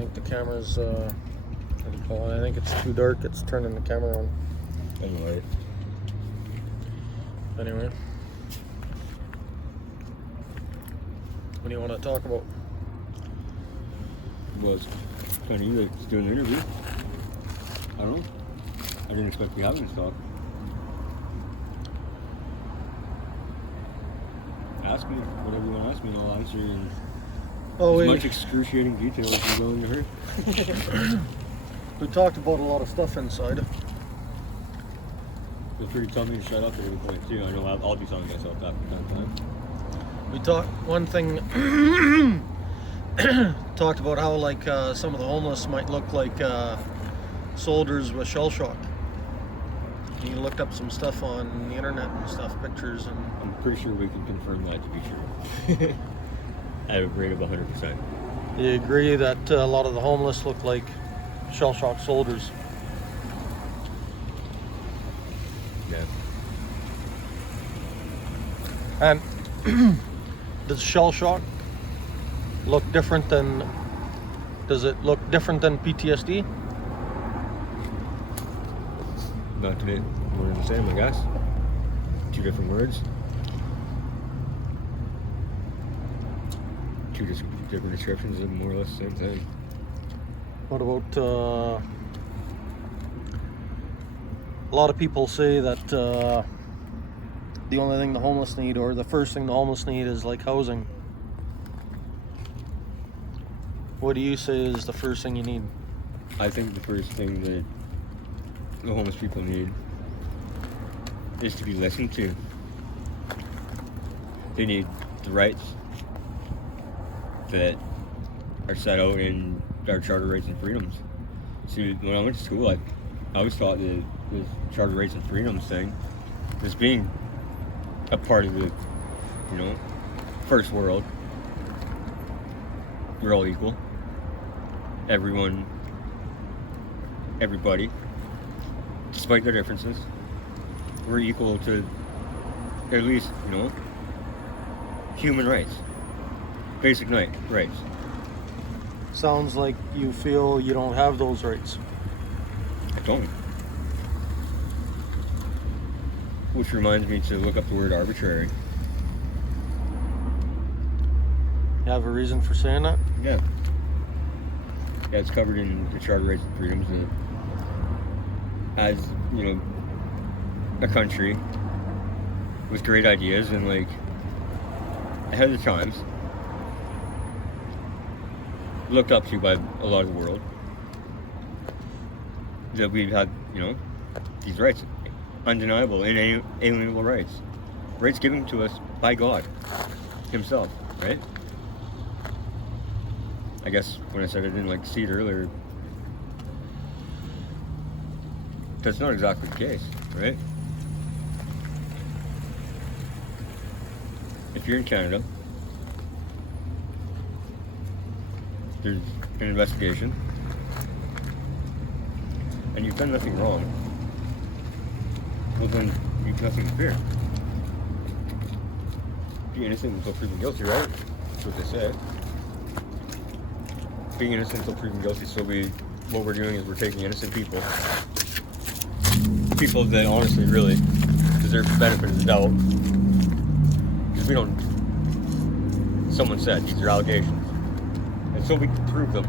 think the camera's, what do you call it? I think it's too dark. It's turning the camera on. Anyway. What do you want to talk about? Well, it's kind of you that's doing the interview. I don't know. I didn't expect to be having this talk. Ask me whatever you want to ask me, and I'll answer in as much excruciating detail as you're willing to hear. We talked about a lot of stuff inside. Feel free to tell me to shut up at any point too. I know I'll be telling myself that from time to time. We talked one thing. Talked about how like some of the homeless might look like soldiers with shell shock. You looked up some stuff on the internet and stuff, pictures, and I'm pretty sure we can confirm that to be true. I have a grade of 100%. You agree that a lot of the homeless look like shell shock soldiers? Yeah. And does shell shock look different than? Does it look different than PTSD? Not to be one and the same, I guess. Two different words. Two different descriptions of more or less the same thing. What about a lot of people say that the only thing the homeless need, or the first thing the homeless need, is like housing. What do you say is the first thing you need? I think the first thing that the homeless people need is to be listened to. They need the rights that are set out in our Charter Rights and Freedoms. See, when I went to school, I always thought that this Charter Rights and Freedoms thing was being a part of the, first world. We're all equal. Everyone, everybody, despite their differences, we're equal to at least, human rights. Basic rights. Sounds like you feel you don't have those rights. I don't. Which reminds me to look up the word arbitrary. You have a reason for saying that? Yeah. Yeah, it's covered in the Charter Rights and Freedoms. And as, a country with great ideas and, ahead of the times, looked up to by a lot of the world, that we've had, these rights, undeniable, inalienable rights given to us by God himself, right? I guess when I said I didn't see it earlier, that's not exactly the case, right? If you're in Canada, there's an investigation, and you've done nothing wrong, well then you've nothing to fear. Be innocent until proven guilty, right? That's what they say. Being innocent until proven guilty, so what we're doing is we're taking innocent people that honestly really deserve the benefit of the doubt, because someone said these are allegations, and so we can prove them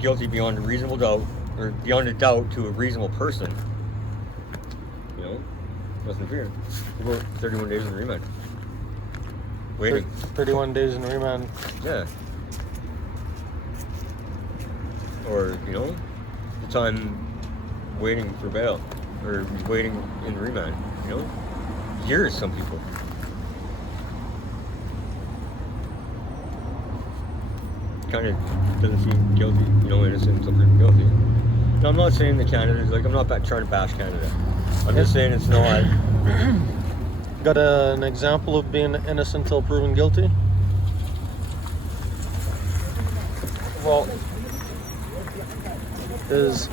guilty beyond a reasonable doubt, or beyond a doubt to a reasonable person, nothing to fear. We're about 31 days in remand. Waiting. 31 days in remand. Yeah. Or, the time waiting for bail, or waiting in remand, years, some people. Kind of doesn't seem guilty, innocent until proven guilty. Now, I'm not saying that Canada's, I'm not trying to bash Canada. I'm just saying it's not. Got an example of being innocent until proven guilty? Well, is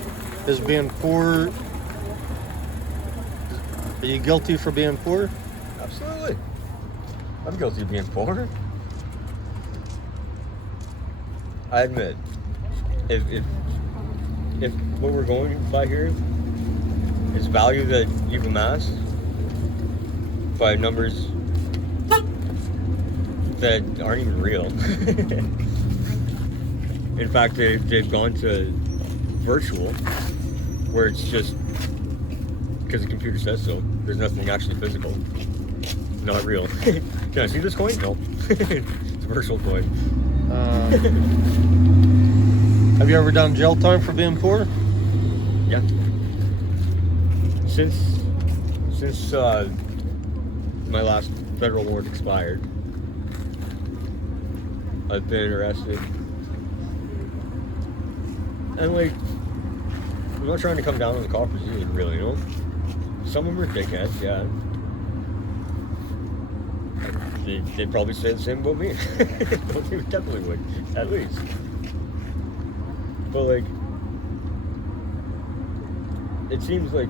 being poor, are you guilty for being poor? Absolutely. I'm guilty of being poor. I admit, if what we're going by here is value that you've amassed by numbers that aren't even real. In fact, they've gone to virtual, where it's just because the computer says so. There's nothing actually physical, not real. Can I see this coin? No. It's a virtual coin. Have you ever done jail time for being poor? Yeah. Since my last federal warrant expired, I've been arrested. And like, I'm not trying to come down on the coppers either, really, you know? Some of them are dickheads, yeah. They'd probably say the same about me. They definitely would, at least. But like, it seems like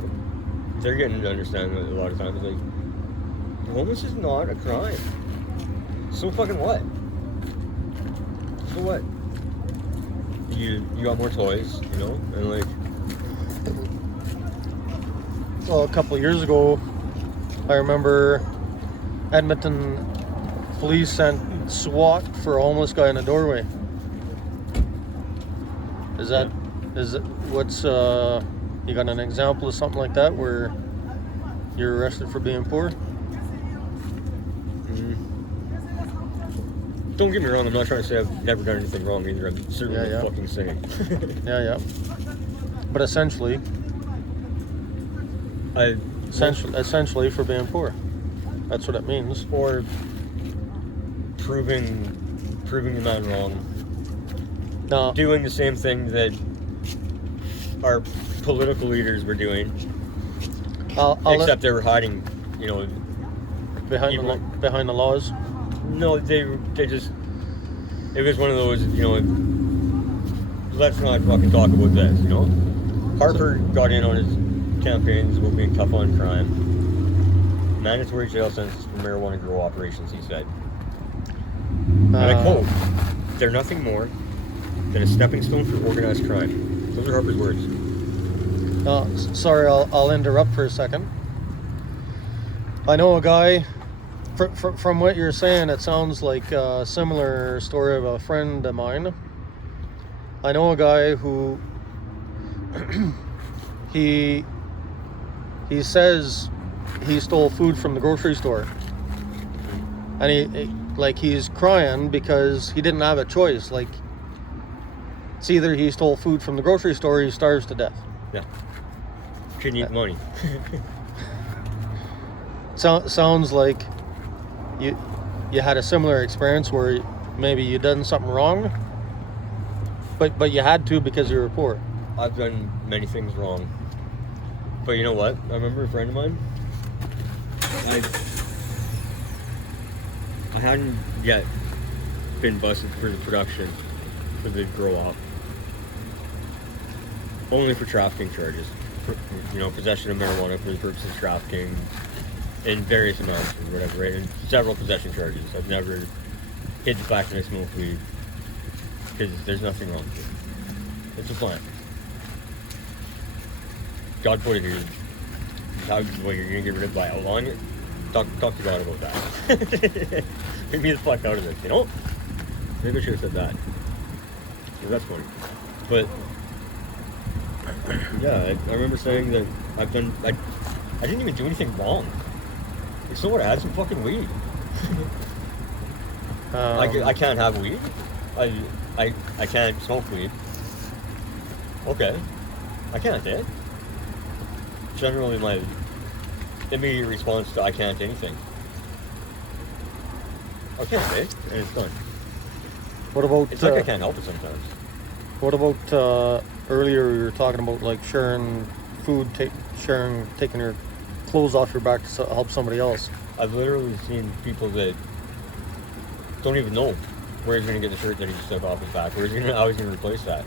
they're getting to understand that a lot of times, like, homeless is not a crime. So fucking what? So what? You got more toys, you know, and like. Well, a couple of years ago, I remember Edmonton police sent SWAT for a homeless guy in a doorway. Is it what's you got an example of something like that where you're arrested for being poor? Don't get me wrong, I'm not trying to say I've never done anything wrong either. I'm certainly Yeah. fucking saying. Yeah. But essentially for being poor. That's what it means. Or proving the man wrong. No. Doing the same thing that our political leaders were doing. Except they were hiding, you know, behind the laws. No, they just, it was one of those, you know, let's not fucking talk about this, you know? Harper got in on his campaigns about being tough on crime. Mandatory jail sentences for marijuana grow operations, he said. And I quote, "They're nothing more than a stepping stone for organized crime." Those are Harper's words. Sorry, I'll interrupt for a second. I know a guy. From what you're saying, it sounds like a similar story of a friend of mine. I know a guy who he says he stole food from the grocery store, and he's crying because he didn't have a choice. Like, it's either he stole food from the grocery store or he starves to death. Yeah, couldn't eat money. Sounds like you had a similar experience where maybe you done something wrong, but you had to because you were poor. I've done many things wrong, but you know what? I remember a friend of mine. I hadn't yet been busted for the production for the grow op, only for trafficking charges. You know, possession of marijuana for the purpose of trafficking. In various amounts or whatever, right? And several possession charges. I've never hid the fact that I smoke weed because there's nothing wrong with it. It's a plant. God put it here. How you're gonna get rid of by outlawing it? Talk to God about that. Get me the fuck out of this, you know? Maybe I should have said that. Because that's funny. But yeah, I remember saying that I didn't even do anything wrong. So what? I had some fucking weed. I can't have weed. I can't smoke weed. Okay, I can't. Generally, my immediate response to I can't anything. I can't, and it's done. What about? It's like I can't help it sometimes. What about earlier? You were talking about like sharing food, taking your clothes off your back to help somebody else. I've literally seen people that don't even know where he's going to get the shirt that he just took off his back, how he's going to replace that.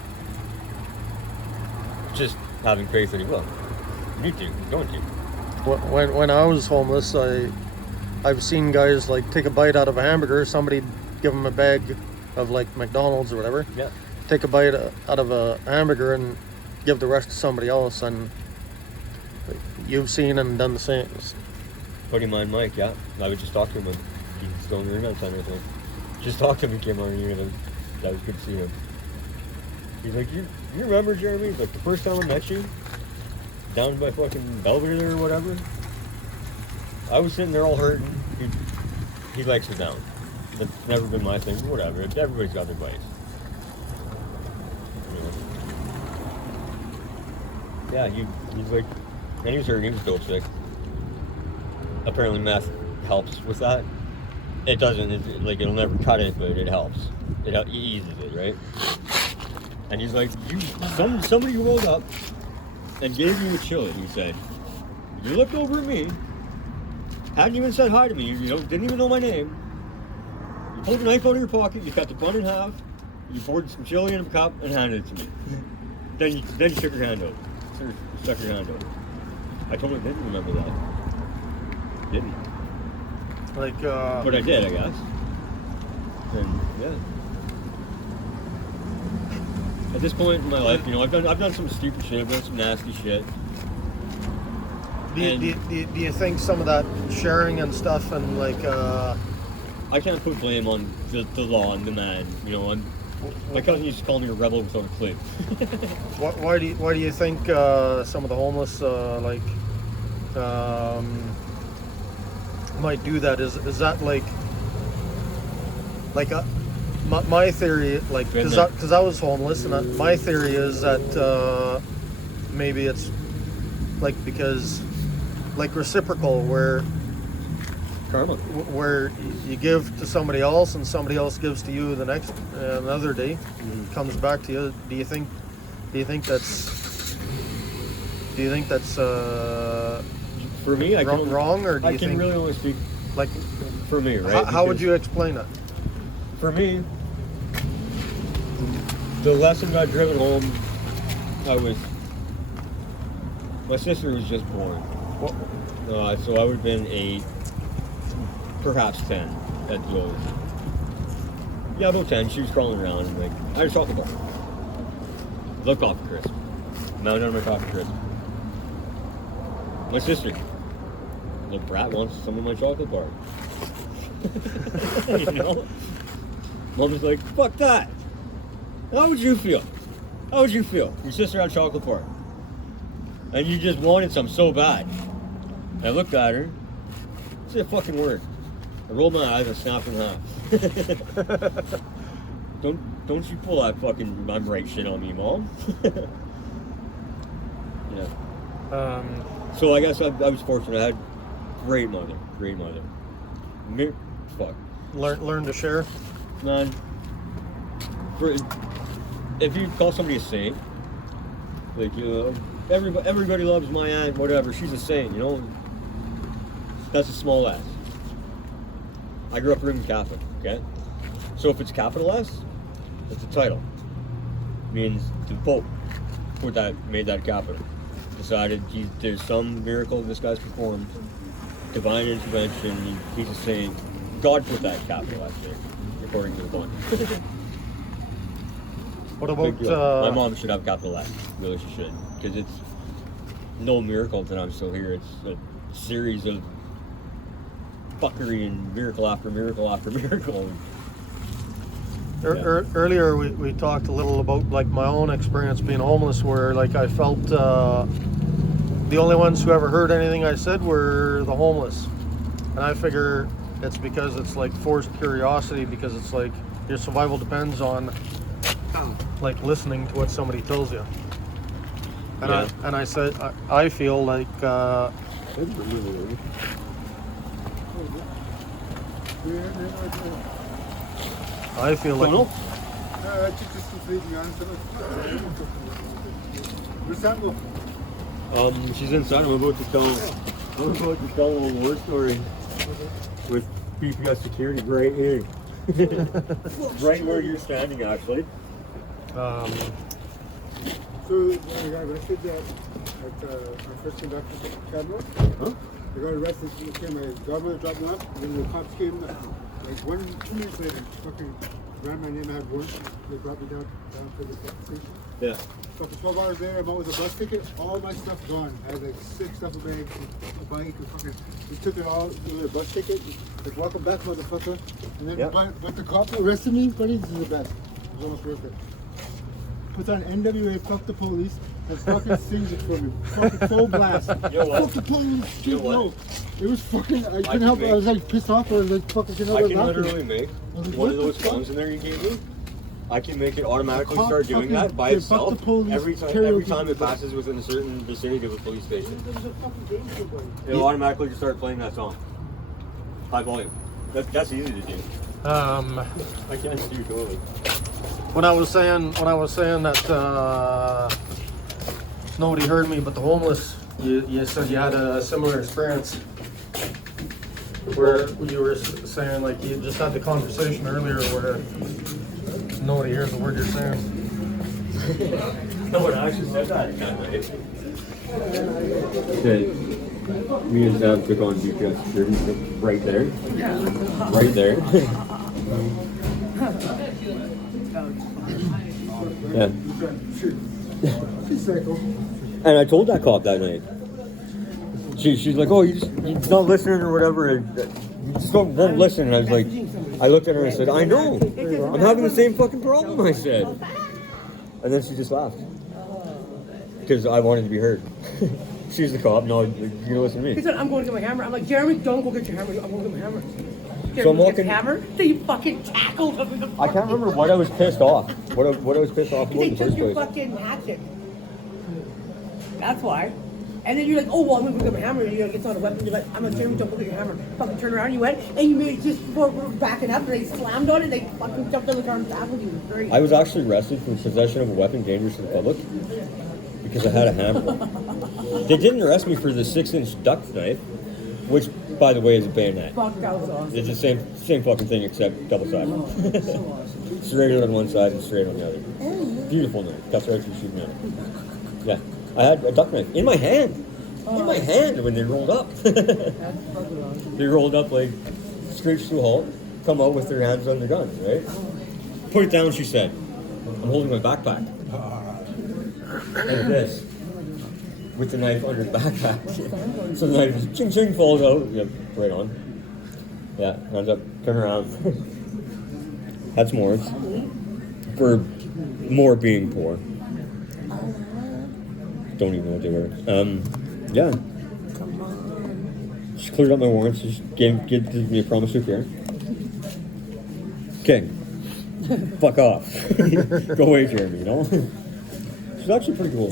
Just having faith that he will. You need to. He's going to. When I was homeless, I've seen guys like take a bite out of a hamburger, somebody give them a bag of like McDonald's or whatever. Yeah. Take a bite out of a hamburger and give the rest to somebody else, and you've seen and done the same. Buddy of mine, Mike, yeah. I would just talk to him when he's still in the internet center thing. Just talk to him, he came on here, and that was good to see him. He's like, you remember, Jeremy? He's like, the first time I met you, down by fucking Belvedere or whatever, I was sitting there all hurting. He likes me down. That's never been my thing. Whatever. Everybody's got their vice. You know? Yeah, he's like, and he was hurting. He was dope sick. Apparently meth helps with that. It doesn't. It'll never cut it, but it helps. It eases it, right? And he's like, somebody rolled up and gave you a chili. He said, you looked over at me, hadn't even said hi to me, didn't even know my name. You pulled a knife out of your pocket, you cut the bun in half, you poured some chili in a cup and handed it to me. Then you shook your hand out. Stuck your hand out. I totally didn't remember that. Didn't. But I did, I guess. And yeah. At this point in my life, I've done some stupid shit, I've done some nasty shit. Do you think some of that sharing and stuff and I can't put blame on the law and the man. My cousin used to call me a rebel without a clue. why do you think some of the homeless might do that? Is that my theory, because I was homeless, and my theory is that maybe it's because reciprocal, where karma, where you give to somebody else and somebody else gives to you the next another day, comes back to you. Do you think that's for me? wrong, or do you think really only speak for me, right? How would you explain it? For me, the lesson got driven home. My sister was just born. So I would have been 8, perhaps 10 at the oldest. Yeah, about 10. She was crawling around and I had a chocolate bar. Loved coffee crisp. Mounted on my coffee crisp. My sister, little brat, wants some of my chocolate bar. Mom was like, fuck that. How would you feel? Your sister had a chocolate bar. And you just wanted some so bad. And I looked at her. Say a fucking word. I rolled my eyes and snapped in half. Don't you pull that fucking I'm right shit on me, Mom. Yeah. So I guess I was fortunate. I had great mother. Fuck. Learn to share. Man, if you call somebody a saint, everybody loves my aunt, whatever, she's a saint, that's a small S. I grew up Roman Catholic, okay? So if it's capital S, it's a title. It means the Pope made that capital. Decided there's some miracle this guy's performed, divine intervention, he's a saint. God put that capital S there, according to the one. What about my mom should have capital S, really she should, because it's no miracle that I'm still here. It's a series of fuckery and miracle after miracle after miracle. Earlier we talked a little about my own experience being homeless, where I felt the only ones who ever heard anything I said were the homeless, and I figure it's because it's forced curiosity, because it's your survival depends on listening to what somebody tells you. And I said I feel she's inside. I'm about to tell a little war story with BPS security right here. Right where you're standing, actually. So I got arrested at my first conductor at Cadwell. Huh? I got arrested, my godmother dropped me off, and then the cops came 2 minutes later, fucking ran my name, I had warrants. They brought me down to the station. Yeah. So for 12 hours there, I'm out with a bus ticket. All my stuff gone. I had like 6 duffel bags, a bike, and fucking. We took it all with a bus ticket. Like, welcome back, motherfucker. And then, Yep. but the cop arrested me, buddy. This is the best. It was almost worth it. Puts on NWA, fuck the police, and fucking sings it for me. Fucking full blast. You know what? Fuck the police. You know what? No. It was fucking. I couldn't can help it. make- I was like pissed off. I was like fucking. I can literally make was like, one what of the those fuck? guns in there you gave me. I can make it automatically Cop start doing fucking- that by yeah, fuck itself the police, every time karaoke. it passes within a certain vicinity of a police station. There's a fucking danger, buddy. It'll automatically just start playing that song. High volume. That's easy to do. I can do totally. When I was saying that nobody heard me but the homeless, you said you had a similar experience where you were saying like you just had the conversation earlier where nobody hears the word you're saying. No one actually said that night. Okay. Me and Dad took on GPS security right there. Right there. Yeah. She's psycho. And I told that cop that night. She's like, oh, you're not listening or whatever. And you just won't listen. And I was like, I looked at her and I said, I know. I'm having the same fucking problem, I said. And then she just laughed. Because I wanted to be heard. She's the cop. No, you're going to listen to He me. said, I'm going to get my hammer. I'm like, Jeremy, don't go get your hammer. I'm going to get my hammer. Jeremy So I'm gets walking- the hammer. They fucking tackled him in the I can't remember what I was pissed off. What I was pissed off about They in the took first your place. fucking hatchet. That's why. And then you're like, oh, well, I'm going to go get my hammer. And you're like, it's not a weapon. You're like, I'm like, Jeremy, don't go get your hammer. Fucking turn around. You went, and you made just before we were backing up, and they slammed on it. They fucking jumped in the car and tackled you. It was great. I was actually arrested for possession of a weapon dangerous to the public because I had a hammer. They didn't arrest me for the 6-inch duck knife, which, by the way, is a bayonet. Fuck, that was awesome. It's the same fucking thing except double-sided. Straight on one side and straight on the other. Beautiful knife. That's right, you shoot now. Yeah, I had a duck knife in my hand. In my hand when they rolled up. They rolled up like screeched to a halt, come out with their hands on their guns, right? Put it down, she said. I'm holding my backpack. Like this. With the knife under the backpack. So the knife just ching ching falls out. Yep, right on. Yeah, hands up, turn around. That's Morris. For more being poor. Don't even know what they were. Yeah. She cleared up my warrants. She gave me a promise to appear. Okay. Fuck off. Go away, Jeremy, you know? She's actually pretty cool.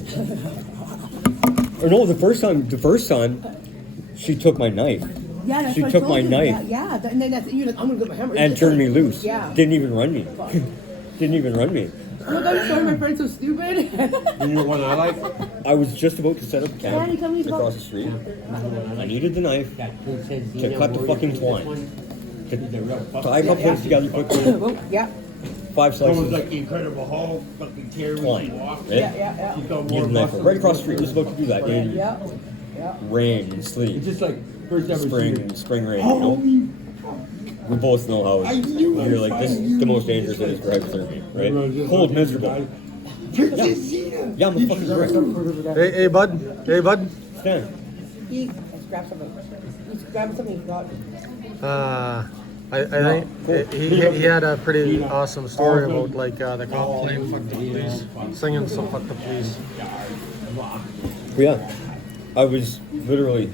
Or no, the first time, she took my knife. Yeah, that's She what I took told my you. knife. Yeah, and then you're like, I'm going to get my hammer. And turned me loose. Yeah. Didn't even run me. Didn't even run me. Oh my God, sorry, my friend's so stupid. You know what I like? I was just about to set up Danny, come camp here, across the street. I needed the knife to cut the fucking twine. To tie a couple things together quickly. Oh, yeah. 5 Someone's slices. like the Incredible Hulk, fucking carry Twine. and walk. Right? Yeah. She's got Use more the knife muscle. right across the street. Just about to do that. In Yeah. rain and It's sleet. just like first ever Spring rain. You know? We both know how it's, you're like, this is the most dangerous it is for hypothermia, right? Cold, miserable. Yeah, I'm a fucking great. Hey bud. Hey bud. Stand. Let's grab something. He's grabbing something he got. I think he had a pretty awesome story about like the cop playing "Fuck the Police," singing some "Fuck the Police." Yeah. I was literally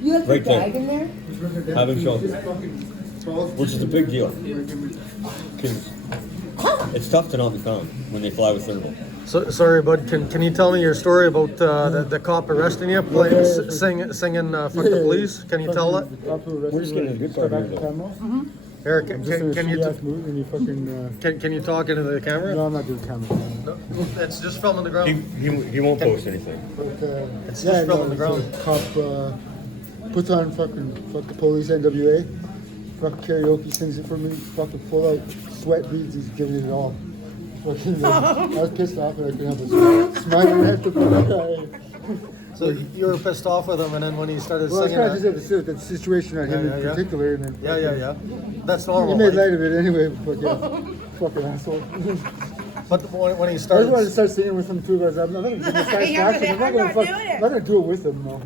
You left Right your there. bag in there? having shelter, which is a big deal. Because it's tough to not be found when they fly with thermal. So, sorry, bud. Can you tell me your story about the cop arresting you, playing, singing "Fuck the Police"? Can you tell that? We're just getting a good part here, though. Eric, can you Move and you fucking, can you talk into the camera? no, I'm not doing camera. No, it's just filming the ground. He won't post anything. But, It's just filming the ground. Cop puts on fucking "Fuck the Police" NWA. Fucking karaoke sings it for me. Fucking full out sweat beads. He's giving it all. Fucking, I was pissed off and I couldn't help but smiling at the fucking guy. So you were pissed off with him, and then when he started Well, I was singing, trying to just have the situation on him Yeah. in particular, and then yeah. That's he normal. made right? light of it anyway. But yeah, fucking asshole. But when he I just wanted to started, start singing with him too, guys. I'm not gonna give him satisfaction. I'm not doing it. I'm not gonna do it with him, no.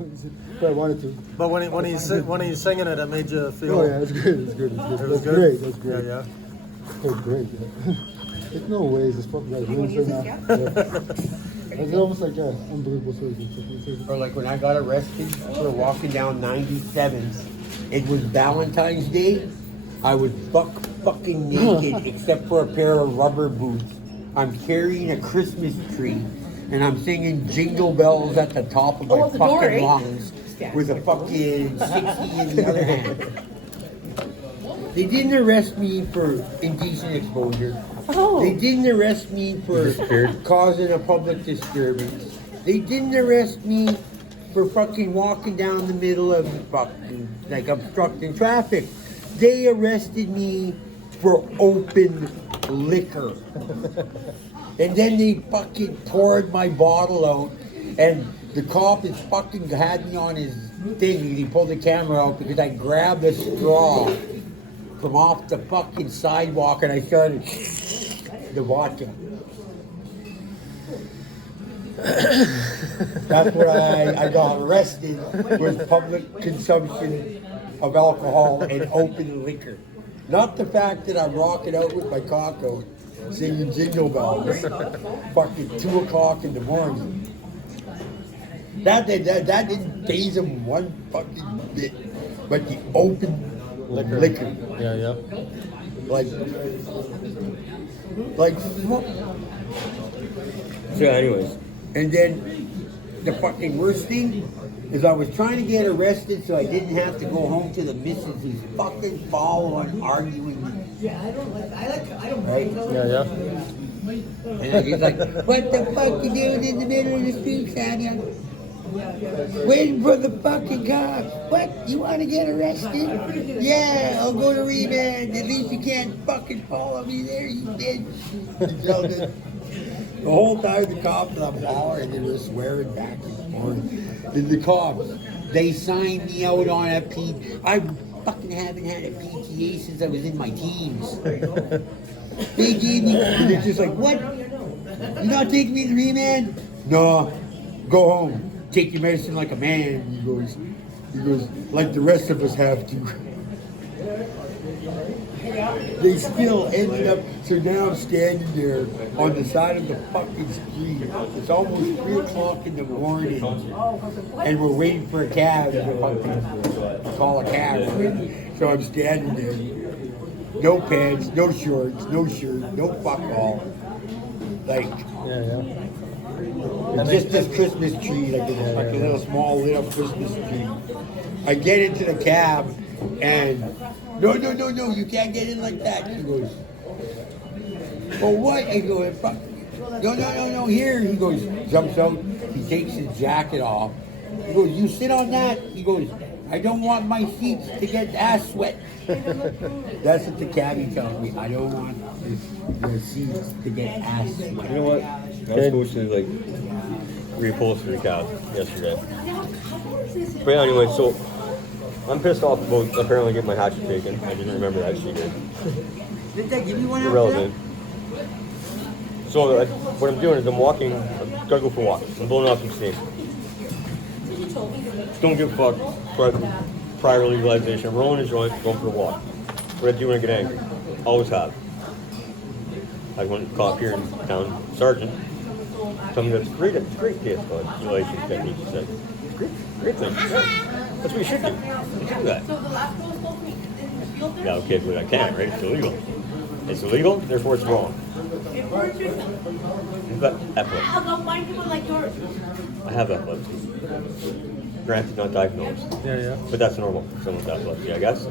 But I wanted to. but when he's singing it, it made you feel. Oh yeah, it's good. It's good. It's good. It was That's good. great. That's great. Yeah, That's great. Yeah. There's no ways this fucking guy's doing right now. Yeah. It's almost like unbelievable story. Or like when I got arrested for walking down 97th, it was Valentine's Day. I was fucking naked except for a pair of rubber boots. I'm carrying a Christmas tree and I'm singing Jingle Bells at the top of my Oh, the door, fucking eh? lungs with a fucking 60 in the other hand. They didn't arrest me for indecent exposure. Oh. They didn't arrest me for causing a public disturbance. They didn't arrest me for fucking walking down the middle of fucking, like, obstructing traffic. They arrested me for open liquor. And then they fucking poured my bottle out, and the cop has fucking had me on his thing, and he pulled the camera out because I grabbed a straw from off the fucking sidewalk and I started the vodka. That's what I got arrested with public consumption of alcohol and open liquor. Not the fact that I'm rocking out with my cock out, singing Jingle Bells, fucking 2 o'clock in the morning. That didn't faze him one fucking bit, but the open liquor. yeah. Like smoke. So, anyways, And then the fucking worst thing is I was trying to get arrested so I didn't have to go home to the missus who's fucking following, arguing. Yeah, I don't Right? Yeah. And then he's like, what the fuck you doing in the middle of the street, Sanya? Waiting for the fucking cops. What? You want to get arrested? Yeah, I'll go to remand. At least you can't fucking follow me there, you bitch. The whole time the cops and I'm hollering, they were swearing back and forth. And the cops, they signed me out on a P. I fucking haven't had a PTA since I was in my teens. They gave me, and they're just like, what? You're not taking me to remand? No, go home. Take your medicine like a man. He goes, like the rest of us have to. They still ended up, so now I'm standing there on the side of the fucking street. It's almost 3 o'clock in the morning. And we're waiting for a cab to fucking call a cab. So I'm standing there. No pants, no shorts, no shirt, no fuck all. Like, just this Christmas tree, like a little small lit up Christmas tree. I get into the cab and no, you can't get in like that. He goes, oh what? I go, fuck. No, here. He goes, jumps out, he takes his jacket off. He goes, you sit on that? He goes, I don't want my seats to get ass sweat. That's what the cabbie tells me. I don't want the seats to get ass sweat. you know what? I was supposed to like reupholster the cab yesterday. But anyway, so I'm pissed off about apparently getting my hatchet taken. I didn't remember that she did. Did they give you one Irrelevant. So what I'm doing is I'm walking. I'm gotta go for a walk. I'm blowing off some steam. Don't give a fuck. Prior legalization. I'm rolling a joint, going for a walk. What I do when I get angry. Always have. Like when cop here in town, sergeant, something that's great case bud, relations technique, he said. Great thing. Yeah. That's what you should do. You should do that. Yeah, okay, but I can't, right? It's illegal. It's illegal, therefore it's wrong. You've got epilepsy. I'll go find people like yours. I have epilepsy. Granted, not diagnosed. Yeah. But that's normal for someone with epilepsy, I guess.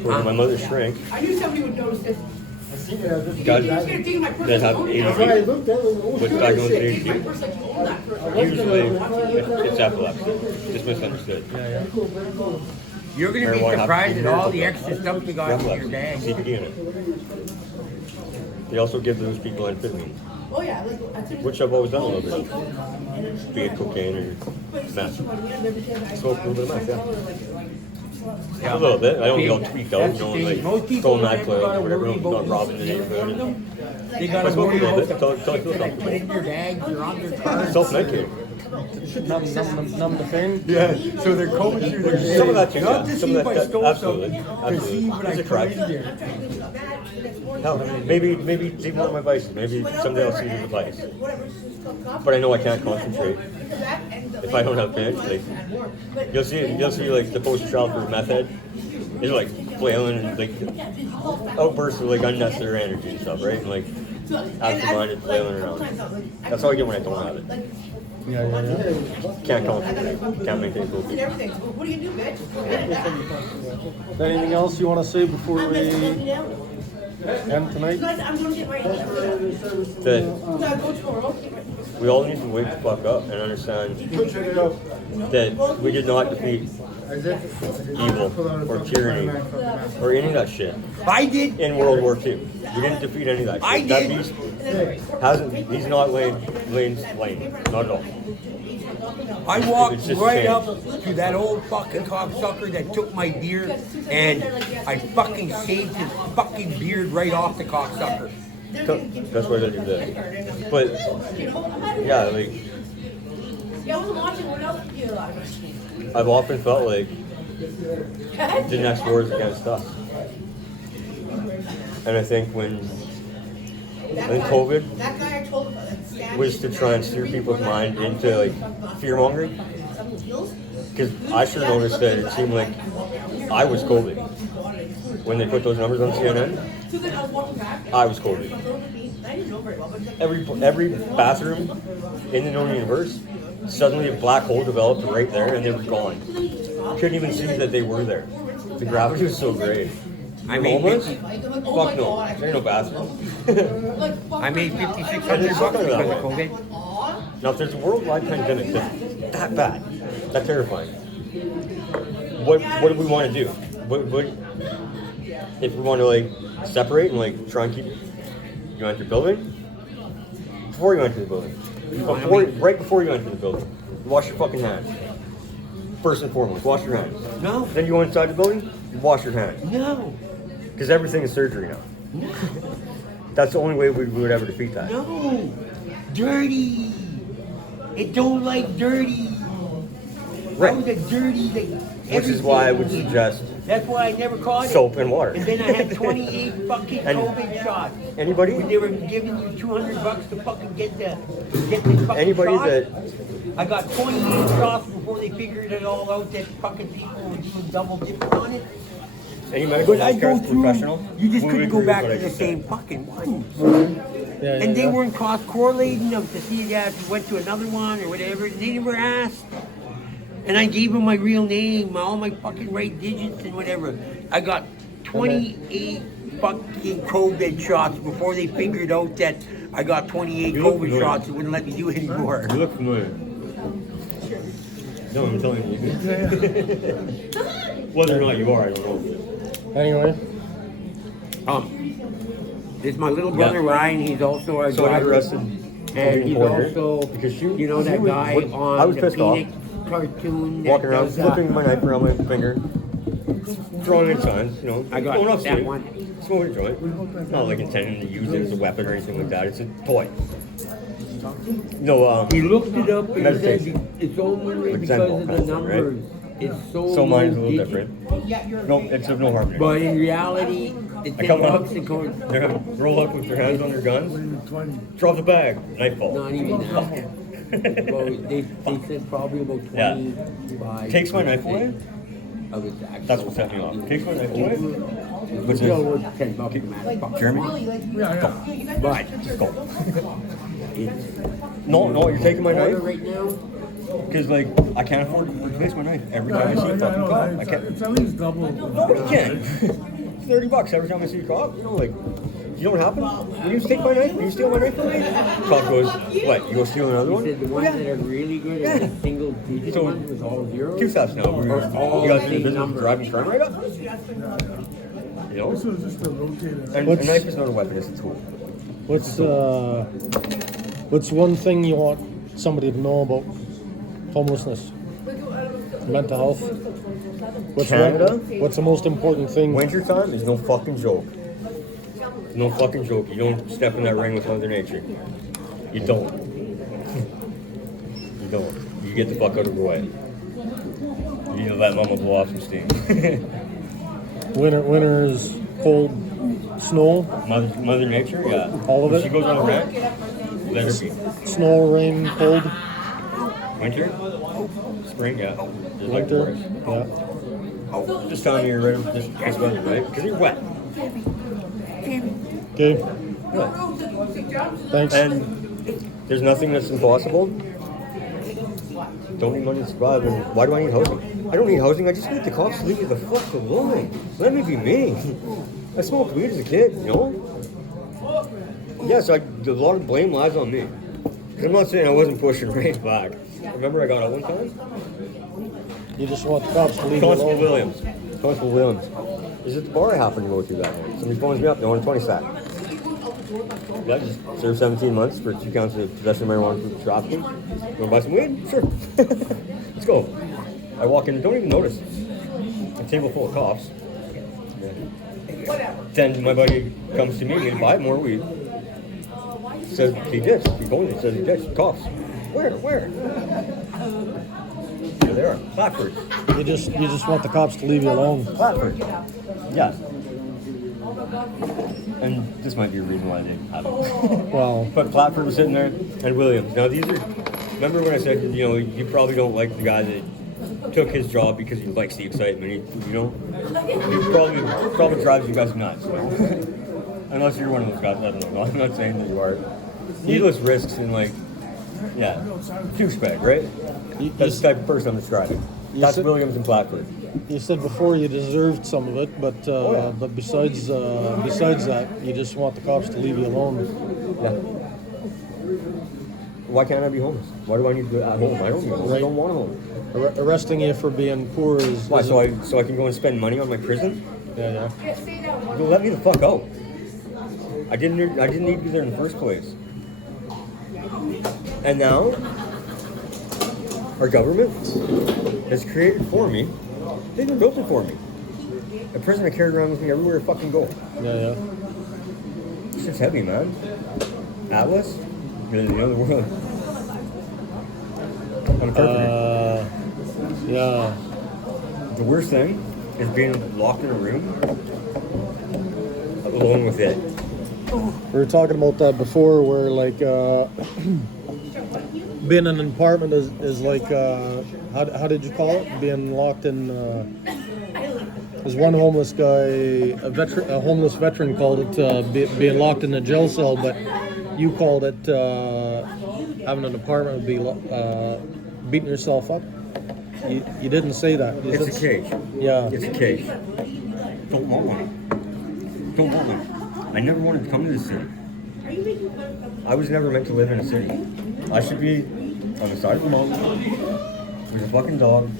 According to my mother's shrink, I knew somebody would notice this. guys You're just gonna take my purse. that have That's why I ADHD, looked at it. what's diagnosed with Take my ADHD, purse like you own that purse. usually it's epilepsy. Just misunderstood. You're gonna Marijuana be surprised happens at all to be the miracle. extra stuff you got in your Epilepsy, bag. CBD in it. They also give those people amphetamines, Oh yeah, like I took which I've always done a little bit. Be it cocaine or meth. Smoke a little bit of meth, yeah. A little bit. I don't get all tweaked out, That's you know, the thing. Most like people throwing knife never play gotta or whatever, worry not about robbing the you neighborhood. them. They I gotta smoke a worry little about bit, till I feel put comfortable. it in your bag, you're on your car. Self-medicating. Numb the pain. Yeah, so they're combing through their Some of that too, Not yeah. to Some see of if I that, stole absolutely. something, to see what I It's a put try. in there. Hell, maybe take one of my vices. Maybe someday I'll see you with a vice. But I know I can't concentrate if I don't have pain. Like you'll see like the poster child for meth head. He's like flailing and like outbursts of like unnecessary energy and stuff, right? And like absent-minded flailing around. That's how I get when I don't have it. Yeah. Can't concentrate. Can't maintain focus. What do you do, bitch? Anything else you want to say before we end tonight? I'm going to get my That we all need to wake the fuck up and understand that we did not defeat evil or tyranny or any of that shit I did. in World War II. We didn't defeat any of that shit. I That did. beast he's not laying lane. Not at all. I walked It's just right changed. up to that old fucking cocksucker that took my beard, and I fucking shaved his fucking beard right off the cocksucker. That's why they do that. But yeah, like Yeah, I wasn't watching. What else did you like? I've often felt like the next war is against us. And I think when COVID That guy I told about was to try and steer people's mind into like fear mongering. Because I sure noticed that it seemed like I was COVID. When they put those numbers on CNN, I was COVID. Every bathroom in the known universe, suddenly a black hole developed right there and they were gone. Couldn't even see that they were there. The gravity was so great. I made Homeless? 50, Fuck no. There ain't no bathroom. I made $5,600 because of COVID. Now, if there's a worldwide pandemic that's that bad, that terrifying, what do we want to do? What if we want to like separate and like try and keep you enter the building? Before you enter the building, right before you enter the building, wash your fucking hands. First and foremost, wash your hands. No. Then you go inside the building, wash your hands. No. Because everything is surgery now. That's the only way we would ever defeat that. No. Dirty. It don't like dirty. Right. I was a dirty thing. Which is why I would suggest That's why I never caught it. soap and water. And then I had 28 fucking And COVID shots. anybody- When they were giving you $200 to fucking get the fucking Anybody shot. that- I got 28 shots before they figured it all out that fucking people were doing double dipping on it. Any medical But I go healthcare through, professional, you just would couldn't go agree with back what to I the just said. same fucking one. Yeah, And they weren't cross-correlating them to see that if you went to another one or whatever. They never asked. And I gave them my real name, all my fucking right digits and whatever. I got 28 fucking COVID shots before they figured out that I got 28 You look COVID familiar. shots and wouldn't let me do it anymore. You look familiar. No, I'm telling you. Whether or not you are, I don't know. Anyway, There's my little brother Ryan. He's also our So I got driver. arrested. And he's also, because you know, that guy I on was the pissed off. Phoenix cartoon. that Walking around, does, flipping my knife around my finger, drawing in signs, you know. I got going off that street, one. Smoking a joint. Not like intending to use it as a weapon or anything like that. It's a toy. No, He looked it up and he said meditation. it's only Like because Zen of ball the kind of thing, right? numbers. It's so So mine's a low little digit. different. No, it's of no harm. But in reality, the I come up, $10 and going, they're gonna roll up with their hands on their guns, drop the bag, knife fall. not even that. Well, they said probably about Yeah. 25. Takes my knife away. Of its actual That's what set me off. Takes my knife away. It's still worth $10 no matter. Fuck. Jeremy? But No, you're taking my order knife? right now. Because, like, I can't afford to replace my knife every time I see a fucking cop. I can't. It's at least double. Nobody can. $30 every time I see a cop. You know, like, you know what happened? When you take my knife, when you steal my knife from me, cop goes, what, you go steal another He one? said the ones that are really good are the single digit So, ones with all zeros. Two thefts now. Or all You guys the in the same business of number. driving front right up? You know? This was just a rotator. And a knife is not a weapon, it's a tool. what's one thing you want somebody to know about homelessness, mental health? What's the most important thing? Wintertime is no fucking joke. No fucking joke. You don't step in that ring with Mother Nature. You don't. You don't. You get the fuck out of the way. You need to let Mama blow off some steam. Winter is cold, snow. Mother Nature, yeah. All of When it? she goes on a rant, let her be. Snow, rain, cold. Winter? Spring, yeah. There's like Winter. worse. Yeah. This time of year, right? This weather, right? Because you're wet. Okay. Thanks. And there's nothing that's impossible. Don't need money to survive. And why do I need housing? I don't need housing. I just need the cops to leave me the fuck alone. Let me be me. I smoked weed as a kid, you know? Yeah, so a lot of blame lies on me. Because I'm not saying I wasn't pushing right back. Remember I got out one time? You just want the cops to leave you Constable alone. Williams. Constable Williams. Is it the bar I happen to go to that night? Somebody phones me up, they want a 20 sack. Yeah, just served 17 months for 2 counts of possession of marijuana for trafficking. You want to buy some weed? Sure. Let's go. I walk in, don't even notice. A table full of cops. Then my buddy comes to me to buy more weed. Says he did. He told me. Says he did. Cops. Where? There they are. Platford. You just want the cops to leave you alone. Platford. Yeah. And this might be a reason why they haven't. Well, But Platford was sitting there, and Williams. Now these are. Remember when I said, you know, you probably don't like the guy that took his job because he likes the excitement. He probably drives you guys nuts. Unless you're one of those guys. I don't know. I'm not saying that you are. Needless risks and yeah, douchebag, right? That's the type of person I'm describing. That's Williams and Platford. you said before you deserved some of it, but but besides that, you just want the cops to leave you alone. Yeah. Why can't I be homeless? Why do I need to be at home? I don't need home. I don't want a home. Arresting you for being poor is Why? So I can go and spend money on my prison? yeah. Let me the fuck out. I didn't need to be there in the first place. And now our government has created for me. They even built it for me. A prison I carried around with me everywhere I fucking go. Yeah. This shit's heavy, man. Atlas, you're in the other world. I'm a carpenter. Yeah. The worst thing is being locked in a room alone with it. We were talking about that before, where like being in an apartment is like how did you call it? Being locked in. There's one homeless guy, a homeless veteran called it being locked in a jail cell, but you called it having an apartment would be beating yourself up. You didn't say that. It's a cage. Yeah. It's a cage. Don't want one. Don't want one. I never wanted to come to this city. I was never meant to live in a city. I should be on the side of the mountain with a fucking dog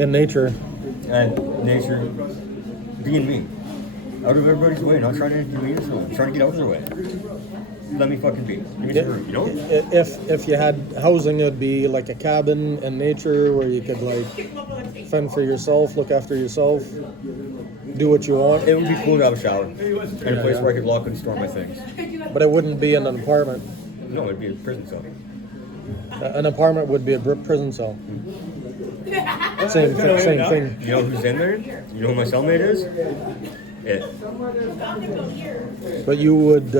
In nature. and nature being me. Out of everybody's way, not trying to inconvenience them, trying to get out of their way. Let me fucking be. Give me some room, you know? If you had housing, it'd be like a cabin in nature where you could like fend for yourself, look after yourself, do what you want. It would be cool to have a shower and a place where I could lock and store my things. But it wouldn't be in an apartment. No, it'd be a prison cell. An apartment would be a prison cell. Same thing. You know who's in there? You know who my cellmate is? It. But you would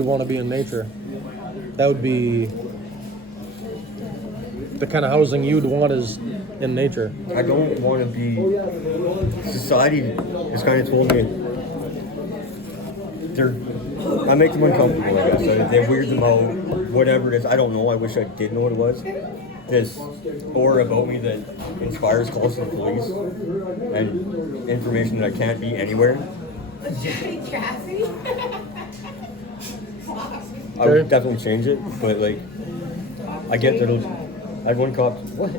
want to be in nature. That would be the kind of housing you'd want is in nature. I don't want to be. Society has kind of told me I make them uncomfortable, I guess. They weird them out, whatever it is. I don't know. I wish I did know what it was. This aura about me that inspires calls to the police and information that I can't be anywhere. I would definitely change it, but like, I get that I had one cop. What?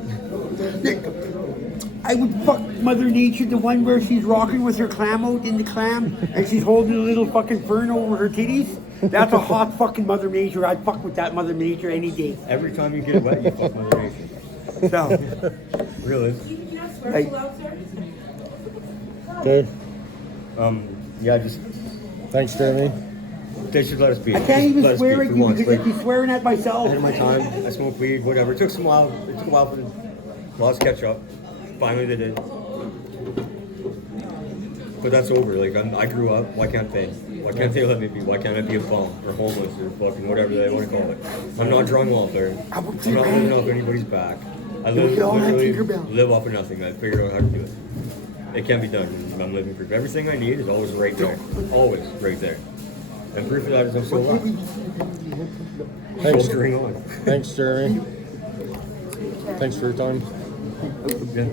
I would fuck Mother Nature, the one where she's rocking with her clam out in the clam and she's holding a little fucking fern over her titties. That's a hot fucking Mother Nature. I'd fuck with that Mother Nature any day. Every time you get wet, you fuck Mother Nature. So, Really? Like, Okay. Yeah, just Thanks, Jeremy. they should let us be. I can't even let us swear be at for you once. because Like, I'd be swearing at myself. ahead of my time. I smoked weed, whatever. It took a while for the laws to catch up. Finally, they did. But that's over. Like I grew up. Why can't they? Why can't they let me be? Why can't I be a bum or homeless or fucking whatever they want to call it? I'm not drawing welfare. I'm not living off anybody's back. I Look at all that literally Tinkerbell. live off of nothing. I figured out how to do it. It can be done. And I'm living proof. Everything I need is always right there. Always right there. And proof of that is I'm still alive. Thanks. Shouldering on. Thanks, Jeremy. Thanks for your time. Yeah.